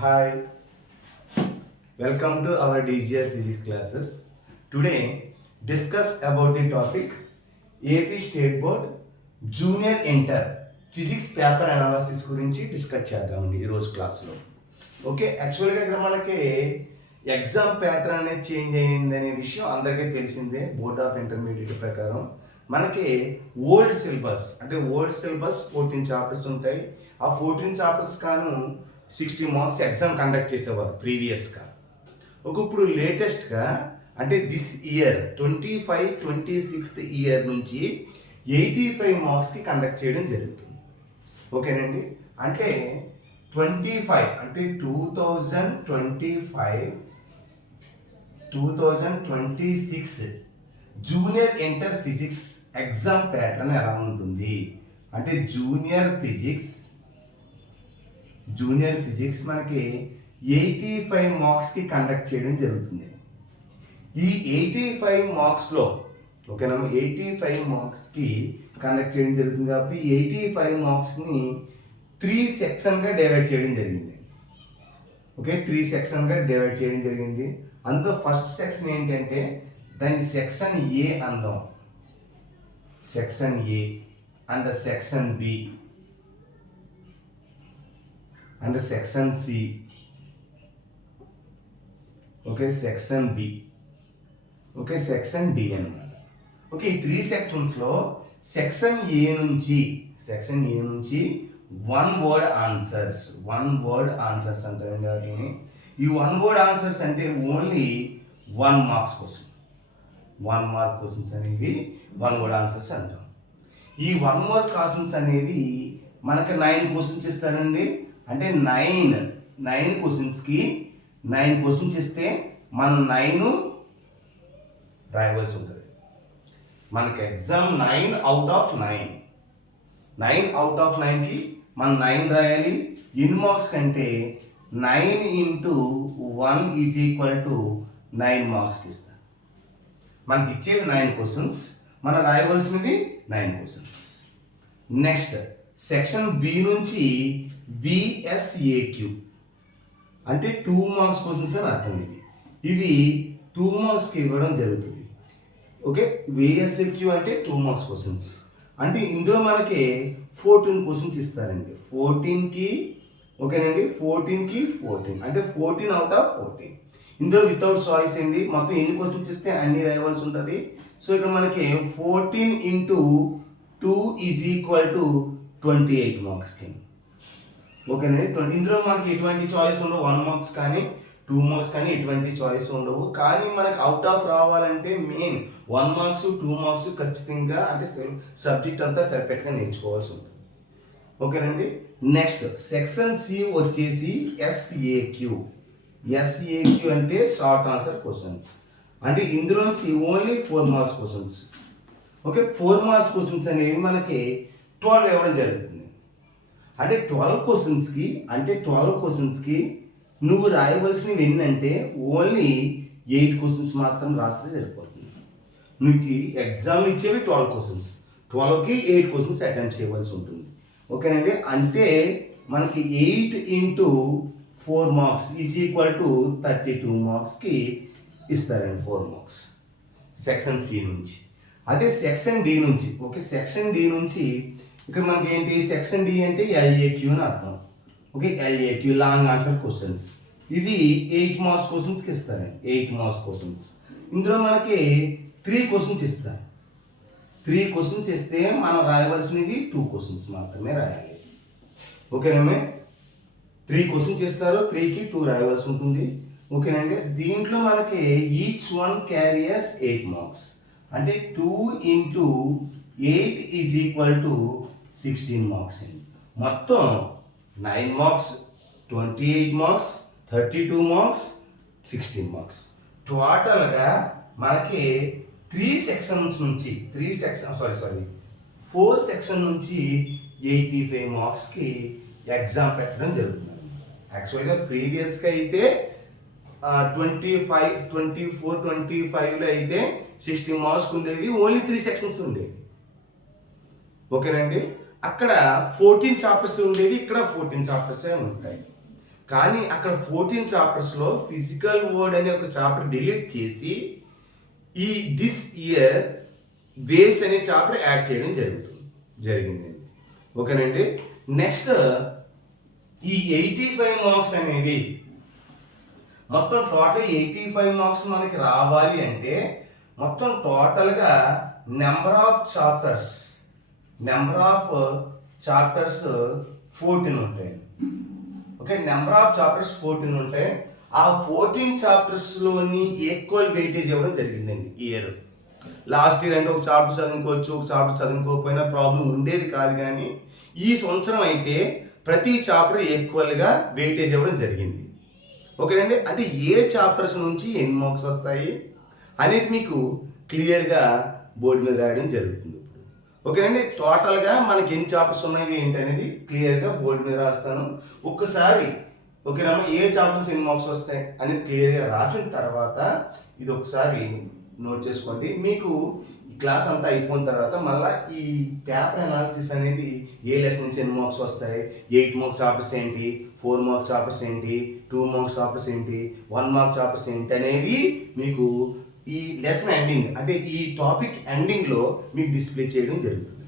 Hi, welcome to our DGR physics classes. Today, discuss about the topic AP State Board Junior Inter physics paper analysis గురించి discuss చేద్దామండి ఈరోజు క్లాస్లో. Okay, యాక్చువల్గా ఇక్కడ మనకి exam pattern అనేది చేంజ్ అయ్యిందనే విషయం అందరికీ తెలిసిందే. బోర్డ్ ఆఫ్ ఇంటర్మీడియట్ ప్రకారం మనకి ఓల్డ్ సిలబస్ 14 చాప్టర్స్ ఉంటాయి. ఆ 14 చాప్టర్స్ కాను 60 మార్క్స్ ఎగ్జామ్ కండక్ట్ చేసేవారు ప్రీవియస్గా. ఇప్పుడు లేటెస్ట్గా అంటే దిస్ ఇయర్ 25-26 ఇయర్ నుంచి 85 మార్క్స్కి కండక్ట్ చేయడం జరుగుతుంది. ఓకేనండి, అంటే 25 అంటే 2026 junior inter physics exam pattern ఎలా ఉంటుంది అంటే జూనియర్ ఫిజిక్స్ మనకి 85 మార్క్స్కి కండక్ట్ చేయడం జరుగుతుంది. ఈ 85 మార్క్స్లో ఓకేనా 85 మార్క్స్కి కండక్ట్ చేయడం జరుగుతుంది కాబట్టి 85 మార్క్స్ని 3 సెక్షన్గా డివైడ్ చేయడం జరిగింది. ఓకే, 3 సెక్షన్గా డివైడ్ చేయడం జరిగింది. అందులో ఫస్ట్ సెక్షన్ ఏంటంటే దాన్ని సెక్షన్ ఏ అందాం, section A and section B and section C, okay section B, okay section D అన్నమాట. ఓకే, ఈ 3 సెక్షన్స్లో సెక్షన్ ఏ నుంచి వన్ వర్డ్ ఆన్సర్స్ అంటారండి వాటిని. ఈ 1 వర్డ్ ఆన్సర్స్ అంటే ఓన్లీ 1 మార్క్స్ కోసం, 1 మార్క్ క్వశ్చన్స్ అనేవి 1 వర్డ్ ఆన్సర్స్ అంటాం. ఈ 1 మార్క్ క్వశ్చన్స్ అనేవి మనకి 9 క్వశ్చన్స్ ఇస్తారండి. అంటే 9 క్వశ్చన్స్కి 9 క్వశ్చన్స్ ఇస్తే మనం 9 రాయవలసి ఉంటుంది. మనకి ఎగ్జామ్ 9 అవుట్ ఆఫ్ 9కి మనం 9 రాయాలి. ఎన్ని మార్క్స్ కంటే 9 × 1 = 9 మార్క్స్కి ఇస్తారు. మనకి ఇచ్చేవి 9 క్వశ్చన్స్, మనం రాయవలసినవి 9 క్వశ్చన్స్. నెక్స్ట్ సెక్షన్ బి నుంచి బిఎస్ఏక్యూ అంటే 2 మార్క్స్ క్వశ్చన్స్ అని అర్థం. ఇవి 2 మార్క్స్కి ఇవ్వడం జరుగుతుంది. ఓకే, విఎస్ఏక్యూ అంటే 2 మార్క్స్ క్వశ్చన్స్. అంటే ఇందులో మనకి 14 క్వశ్చన్స్ ఇస్తారండి. 14కి ఓకేనండి 14కి 14 అంటే 14 అవుట్ ఆఫ్ 14. ఇందులో వితౌట్ చాయిస్ అండి. మొత్తం ఎన్ని క్వశ్చన్స్ ఇస్తే అన్ని రాయవలసి ఉంటుంది. సో ఇక్కడ మనకి 14 × 2 = 28 మార్క్స్కి. ఓకేనండి, ఇందులో మనకి ఎటువంటి చాయిస్ ఉండవు. 1 మార్క్స్ కానీ 2 మార్క్స్ కానీ ఎటువంటి చాయిస్ ఉండవు. కానీ మనకి అవుట్ ఆఫ్ రావాలంటే మెయిన్ 1 మార్క్స్ 2 మార్క్స్ ఖచ్చితంగా అంటే సబ్జెక్ట్ అంతా పర్ఫెక్ట్గా నేర్చుకోవాల్సి ఉంటుంది. ఓకేనండి, నెక్స్ట్ సెక్షన్ సి వచ్చేసి ఎస్ఏక్యూ అంటే షార్ట్ ఆన్సర్ క్వశ్చన్స్. అంటే ఇందులోంచి only 4 marks questions. Okay, 4 marks questions అనేవి మనకి 12 ఇవ్వడం జరుగుతుంది. అంటే 12 క్వశ్చన్స్కి నువ్వు రాయవలసినవి ఏంటంటే ఓన్లీ 8 క్వశ్చన్స్ మాత్రం రాస్తే సరిపోతుంది. నీకు ఎగ్జామ్ ఇచ్చేవి 12 క్వశ్చన్స్, 12కి 8 క్వశ్చన్స్ అటెంప్ట్ చేయవలసి ఉంటుంది. ఓకేనండి, అంటే మనకి 8 × 4 మార్క్స్ = 32 మార్క్స్కి ఇస్తారండి 4 మార్క్స్ సెక్షన్ సి నుంచి. అదే సెక్షన్ డి నుంచి సెక్షన్ డి నుంచి ఇక్కడ మనకి ఏంటి సెక్షన్ డి అంటే ఎల్ఏక్యూ అని అర్థం. Okay, LAQ long answer questions. ఇవి 8 మార్క్స్ క్వశ్చన్స్కి ఇస్తారండి. 8 మార్క్స్ క్వశ్చన్స్. ఇందులో మనకి 3 క్వశ్చన్స్ ఇస్తారు. 3 క్వశ్చన్స్ ఇస్తే మనం రాయవలసినవి 2 క్వశ్చన్స్ మాత్రమే రాయాలి. ఓకేనా, 3 క్వశ్చన్స్ ఇస్తారు, 3కి 2 రాయవలసి ఉంటుంది. ఓకేనండి, దీంట్లో మనకి ఈచ్ వన్ క్యారియర్స్ 8 మార్క్స్ అంటే 2 × 8 = 16 మార్క్స్ అండి. మొత్తం 9 మార్క్స్ 28 మార్క్స్ 32 మార్క్స్ 16 మార్క్స్. టోటల్గా మనకి 4 సెక్షన్ నుంచి 85 మార్క్స్కి ఎగ్జామ్ పెట్టడం జరుగుతుంది. యాక్చువల్గా ప్రీవియస్గా అయితే 24-25లో అయితే 60 మార్క్స్ ఉండేవి, ఓన్లీ 3 సెక్షన్స్ ఉండేవి. ఓకేనండి, అక్కడ 14 చాప్టర్స్ ఉండేవి, ఇక్కడ 14 చాప్టర్సే ఉంటాయి. కానీ అక్కడ 14 చాప్టర్స్లో ఫిజికల్ వర్డ్ అనే ఒక చాప్టర్ డిలీట్ చేసి ఈ దిస్ ఇయర్ వేవ్స్ అనే చాప్టర్ యాడ్ చేయడం జరిగిందండి. ఓకేనండి. నెక్స్ట్ ఈ 85 మార్క్స్ అనేవి మొత్తం టోటల్ 85 మార్క్స్ మనకి రావాలి అంటే మొత్తం టోటల్గా నెంబర్ ఆఫ్ చాప్టర్స్ 14 ఉంటాయి. ఓకే, నెంబర్ ఆఫ్ చాప్టర్స్ 14 ఉంటాయి. ఆ 14 చాప్టర్స్లోని ఈక్వల్ వెయిటేజ్ ఇవ్వడం జరిగిందండి ఈ ఇయర్. లాస్ట్ ఇయర్ అంటే ఒక చాప్టర్ చదువుకోవచ్చు, ఒక చాప్టర్ చదువుకోకపోయినా ప్రాబ్లం ఉండేది కాదు. కానీ ఈ సంవత్సరం అయితే ప్రతి చాప్టర్ ఈక్వల్గా వెయిటేజ్ ఇవ్వడం జరిగింది. ఓకేనండి. అంటే ఏ చాప్టర్స్ నుంచి ఎన్ని మార్క్స్ వస్తాయి అనేది మీకు క్లియర్గా బోర్డు మీద రాయడం జరుగుతుంది. ఓకేనండి. టోటల్గా మనకి ఎన్ని చాప్టర్స్ ఉన్నాయి ఏంటి అనేది క్లియర్గా బోర్డు మీద రాస్తాను. ఒక్కసారి ఓకేనమ్మా ఏ చాప్టర్స్ ఎన్ని మార్క్స్ వస్తాయి అనేది క్లియర్గా రాసిన తర్వాత ఇది ఒకసారి నోట్ చేసుకోండి. మీకు ఈ క్లాస్ అంతా అయిపోయిన తర్వాత మళ్ళీ ఈ పేపర్ అనాలిసిస్ అనేది ఏ లెసన్ నుంచి ఎన్ని మార్క్స్ వస్తాయి, 8 మార్క్స్ చాప్టర్స్ ఏంటి, 4 మార్క్స్ చాప్టర్స్ ఏంటి, 2 మార్క్స్ చాప్టర్స్ ఏంటి, 1 మార్క్ చాప్టర్స్ ఏంటి అనేవి మీకు ఈ లెసన్ ఎండింగ్ అంటే ఈ టాపిక్ ఎండింగ్లో మీకు డిస్ప్లే చేయడం జరుగుతుంది.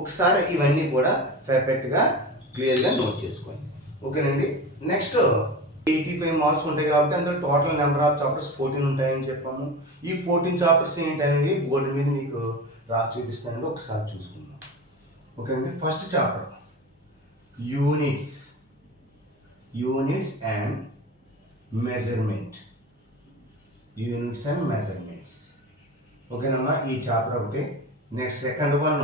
ఒకసారి ఇవన్నీ కూడా పర్ఫెక్ట్గా క్లియర్గా నోట్ చేసుకోండి. ఓకేనండి. నెక్స్ట్ 85 మార్క్స్ ఉంటాయి కాబట్టి అందులో టోటల్ నెంబర్ ఆఫ్ చాప్టర్స్ 14 ఉంటాయని చెప్పాము. ఈ 14 చాప్టర్స్ ఏంటి అనేది బోర్డు మీద మీకు చూపిస్తానండి. ఒకసారి చూసుకుందాం. ఓకేనండి. First chapter units and measurements. ఓకేనమ్మా, ఈ చాప్టర్ ఒకటి. Next second one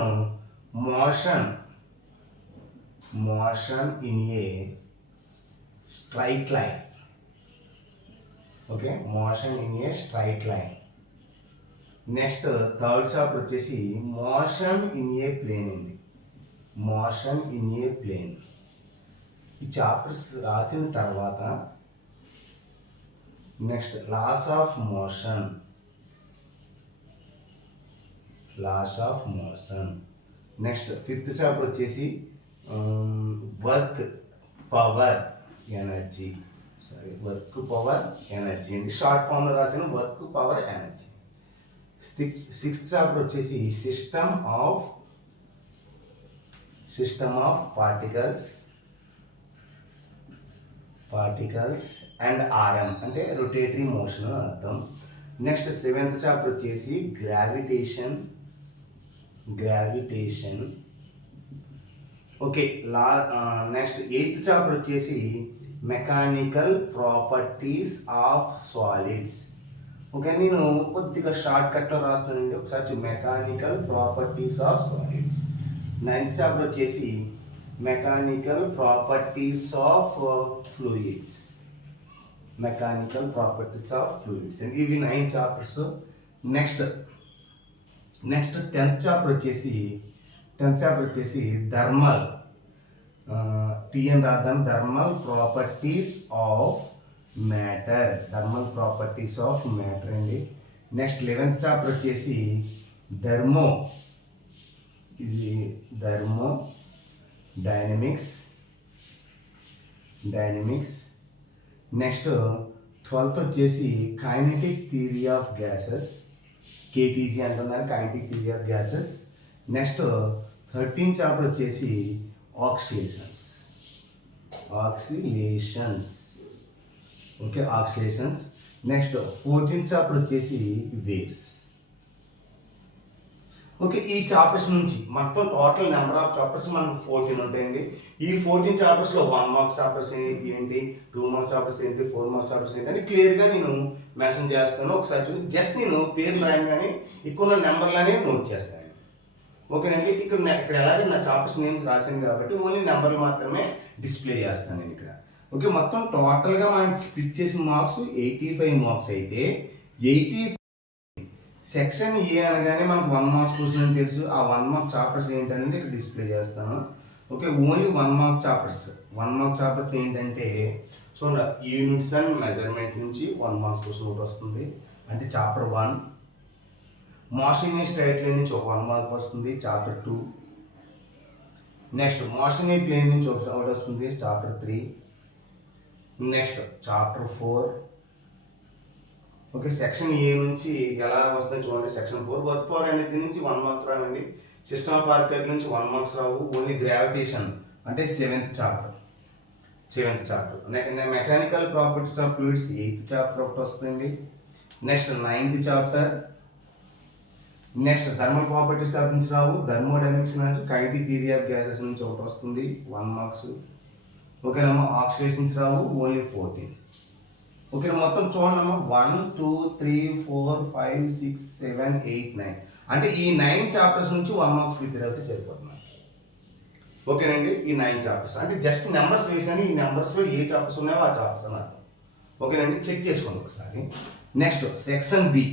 motion in a straight line. Okay, motion in a straight line. Next third chapter వచ్చేసి మోషన్ ఇన్ ఏ ప్లేన్ ఉంది. ఈ చాప్టర్స్ రాసిన తర్వాత next laws of motion. Next fifth chapter వచ్చేసి work power energy అండి. Short ఫామ్లో రాసిన work power energy. Sixth chapter వచ్చేసి system of particles and RM అంటే రొటేటరీ మోషన్ అని అర్థం. నెక్స్ట్ సెవెంత్ చాప్టర్ వచ్చేసి gravitation. Okay, next eighth chapter వచ్చేసి mechanical properties of solids. Okay, నేను కొద్దిగా షార్ట్ కట్లో రాస్తానండి. ఒకసారి mechanical properties of solids. Ninth chapter వచ్చేసి మెకానికల్ ప్రాపర్టీస్ ఆఫ్ ఫ్లూయిడ్స్. ఇవి 9 చాప్టర్స్. నెక్స్ట్ 10th చాప్టర్ వచ్చేసి thermal thermal properties of matter అండి. నెక్స్ట్ 11th చాప్టర్ వచ్చేసి థర్మో డైనమిక్స్. నెక్స్ట్ 12th వచ్చేసి kinetic theory of gases. KTG అంటున్నారు, kinetic theory of gases. Next 13th chapter వచ్చేసి ఆక్సిలేషన్స్. Next 14th chapter వచ్చేసి waves. Okay, ఈ chapters నుంచి మొత్తం టోటల్ నెంబర్ ఆఫ్ చాప్టర్స్ మనకు 14 ఉంటాయండి. ఈ 14 చాప్టర్స్లో 1 మార్క్ చాప్టర్స్ ఏంటి, 2 మార్క్ చాప్టర్స్ ఏంటి, 4 మార్క్ చాప్టర్స్ ఏంటి అని క్లియర్గా నేను మెన్షన్ చేస్తాను. ఒకసారి చూసి జస్ట్ నేను పేర్లు రాయను కానీ ఇక్కడ నెంబర్లనే నోట్ చేస్తాను. ఓకేనండి. ఇక్కడ ఎలాగే నా చాప్టర్స్ నేమ్ రాశాను కాబట్టి ఓన్లీ నెంబర్లు మాత్రమే డిస్ప్లే చేస్తాను నేను ఇక్కడ. ఓకే, మొత్తం టోటల్గా మనకి స్ప్లిట్ చేసిన మార్క్స్ 85 మార్క్స్ అయితే 80 సెక్షన్ ఏ అనగానే మనకు 1 మార్క్స్ క్వశ్చన్ అని తెలుసు. ఆ 1 మార్క్ చాప్టర్స్ ఏంటనేది ఇక్కడ డిస్ప్లే చేస్తాను. ఓకే, ఓన్లీ 1 మార్క్ చాప్టర్స్ ఏంటంటే చూడండి, యూనిట్స్ అండ్ మెజర్మెంట్స్ నుంచి 1 మార్క్స్ క్వశ్చన్ ఒకటి వస్తుంది అంటే chapter 1. Motion in straight line నుంచి ఒక 1 మార్క్ వస్తుంది chapter 2. Next motion in plane నుంచి ఒకటి వస్తుంది chapter 3. Next chapter 4. Okay, section A నుంచి ఎలా వస్తుంది చూడండి. సెక్షన్ 4 వర్క్ ఫర్ ఎనర్జీ నుంచి 1 మార్క్స్ రావండి. సిస్టమ్ ఆఫ్ ఆర్కిటెక్చర్ నుంచి 1 మార్క్స్ రావు. ఓన్లీ గ్రావిటేషన్ అంటే 7th chapter. Mechanical properties of fluids 8th chapter ఒకటి వస్తుంది. Next 9th chapter. Next thermal properties of నుంచి రావు. థర్మోడైనమిక్స్ నుంచి కైనెటిక్ థియరీ ఆఫ్ గ్యాసెస్ నుంచి ఒకటి వస్తుంది, 1 మార్క్స్. ఓకేనమ్మా, ఆక్సిడేషన్స్ రావు, ఓన్లీ 14. ఓకే, మొత్తం చూడమ్మా 1 2 3 4 5 6 7 8 9 అంటే ఈ 9 చాప్టర్స్ నుంచి 1 మార్క్స్ ప్రిపేర్ అయితే సరిపోతుంది. ఓకేనండి, ఈ 9 చాప్టర్స్ అంటే జస్ట్ నెంబర్స్ వేసాను. ఈ నెంబర్స్లో ఏ చాప్టర్స్ ఉన్నాయో ఆ చాప్టర్స్ అని అర్థం. ఓకేనండి, చెక్ చేసుకోండి ఒకసారి. Next section B.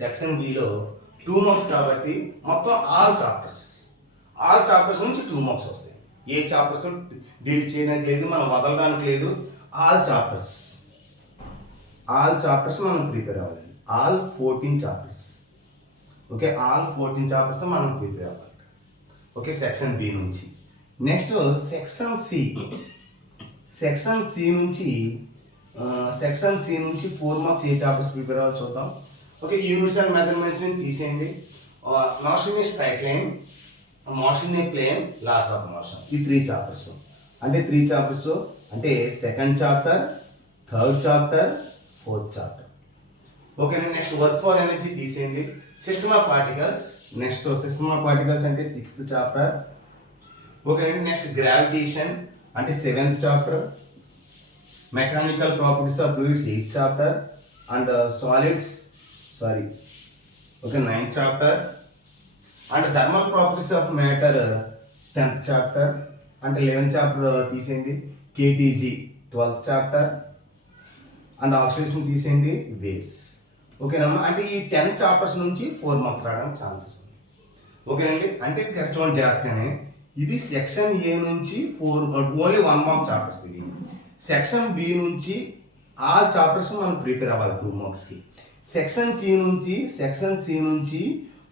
సెక్షన్ బిలో 2 మార్క్స్ కాబట్టి మొత్తం ఆల్ చాప్టర్స్ నుంచి 2 మార్క్స్ వస్తాయి. ఏ చాప్టర్స్ డిలీట్ చేయడానికి లేదు, మనం వదలడానికి లేదు. ఆల్ చాప్టర్స్ మనం ప్రిపేర్ అవ్వాలి. All 14 chapters. Okay, all 14 chapters మనం ప్రిపేర్ అవ్వాలి. ఓకే, సెక్షన్ బి నుంచి. నెక్స్ట్ సెక్షన్ సి నుంచి 4 మార్క్స్ ఏ చాప్టర్స్ ప్రిపేర్ అవ్వాలి చూద్దాం. ఓకే, యూనివర్సల్ మెథడ్స్ తీసేయండి. Motion is straight line, motion a plane, laws of motion. ఈ 3 చాప్టర్స్ అంటే 2nd chapter, 3rd chapter, 4th chapter. Okay, next work for energy తీసేయండి. సిస్టమ్ ఆఫ్ పార్టికల్స్ అంటే 6th chapter. Okay, next gravitation అంటే 7th chapter. Mechanical properties of fluids 8th chapter. And solids 9th chapter. And thermal properties of matter 10th chapter. అంటే 11th chapter తీసేయండి. కేటీజీ 12th chapter. And oxidation తీసేయండి, waves. ఓకేనమ్మా, అంటే ఈ 10 chapters నుంచి 4 marks రావడానికి chances ఉంది. ఓకేనండి, అంటే చూడండి జాగ్రత్తగానే. ఇది సెక్షన్ ఏ నుంచి 4 ఓన్లీ 1 మార్క్ చాప్టర్స్. ఇవి సెక్షన్ బి నుంచి ఆల్ చాప్టర్స్ మనం ప్రిపేర్ అవ్వాలి 2 మార్క్స్కి. సెక్షన్ సి నుంచి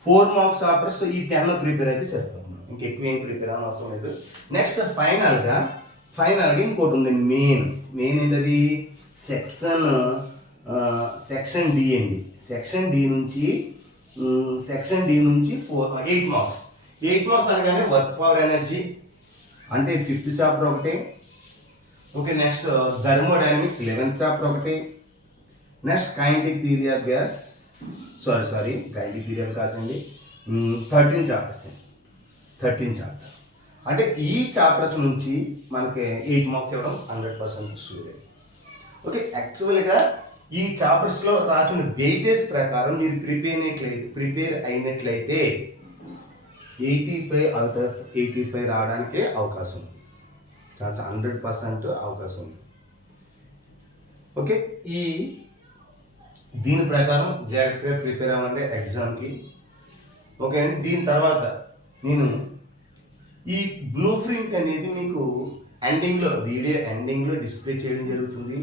4 మార్క్స్ చాప్టర్స్ ఈ 10లో ప్రిపేర్ అయితే సరిపోతుంది. ఇంకెక్కువ ఏం ప్రిపేర్ అవ్వడం అవసరం లేదు. నెక్స్ట్ ఫైనల్గా ఇంకోటి ఉంది. మెయిన్ ఏంటది? సెక్షన్ డి అండి. సెక్షన్ డి నుంచి 8 మార్క్స్. 8 మార్క్స్ అనగానే వర్క్ పవర్ ఎనర్జీ అంటే 5th చాప్టర్ ఒకటి. Okay, next thermodynamics 11th chapter ఒకటి. Next kinetic theory of gas kinetic theory of gas అండి 13 చాప్టర్స్. అంటే ఈ చాప్టర్స్ నుంచి మనకి 8 మార్క్స్ ఇవ్వడం 100% షూర్. ఓకే, యాక్చువల్గా ఈ చాప్టర్స్లో రాసిన వెయిటేజ్ ప్రకారం మీరు ప్రిపేర్ అయినట్లయితే 85 అవుట్ ఆఫ్ 85 రావడానికే అవకాశం ఉంది. 100% అవకాశం ఉంది. ఓకే, దీని ప్రకారం జాగ్రత్తగా ప్రిపేర్ అవ్వండి ఎగ్జామ్కి. ఓకే అండి, దీని తర్వాత నేను ఈ బ్లూ ప్రింట్ అనేది మీకు వీడియో ఎండింగ్లో డిస్ప్లే చేయడం జరుగుతుంది.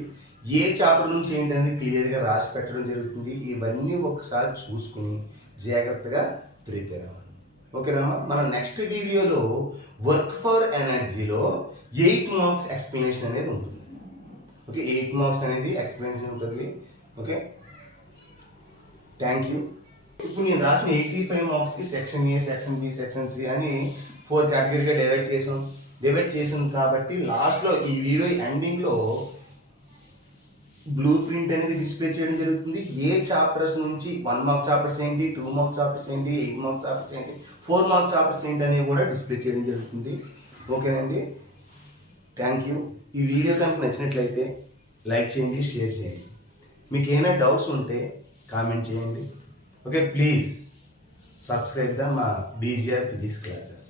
ఏ చాప్టర్ నుంచి ఏంటనేది క్లియర్గా రాసి పెట్టడం జరుగుతుంది. ఇవన్నీ ఒకసారి చూసుకుని జాగ్రత్తగా ప్రిపేర్ అవ్వాలి. ఓకేనమ్మా, మన నెక్స్ట్ వీడియోలో వర్క్ ఫర్ ఎనర్జీలో 8 మార్క్స్ ఎక్స్ప్లెనేషన్ అనేది ఉంటుంది. ఓకే, 8 మార్క్స్ అనేది ఎక్స్ప్లెనేషన్ ఉంటుంది. Okay, thank you. ఇప్పుడు నేను రాసిన 85 మార్క్స్కి section A, section B, section C అని 4 కేటగిరీగా డివైడ్ చేసాం కాబట్టి లాస్ట్లో ఈ వీడియో ఎండింగ్లో బ్లూ ప్రింట్ అనేది డిస్ప్లే చేయడం జరుగుతుంది. ఏ చాప్టర్స్ నుంచి 1 మార్క్ చాప్టర్స్ ఏంటి, 2 మార్క్ చాప్టర్స్ ఏంటి, 8 మార్క్ చాప్టర్స్ ఏంటి, 4 మార్క్ చాప్టర్స్ ఏంటి అనేవి కూడా డిస్ప్లే చేయడం జరుగుతుంది. ఓకేనండి, థ్యాంక్ యూ. ఈ వీడియో కనుక నచ్చినట్లయితే లైక్ చేయండి, షేర్ చేయండి. మీకు ఏమైనా డౌట్స్ ఉంటే కామెంట్ చేయండి. ఓకే, ప్లీజ్ సబ్స్క్రైబ్ మా DGR physics classes.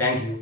Thank you.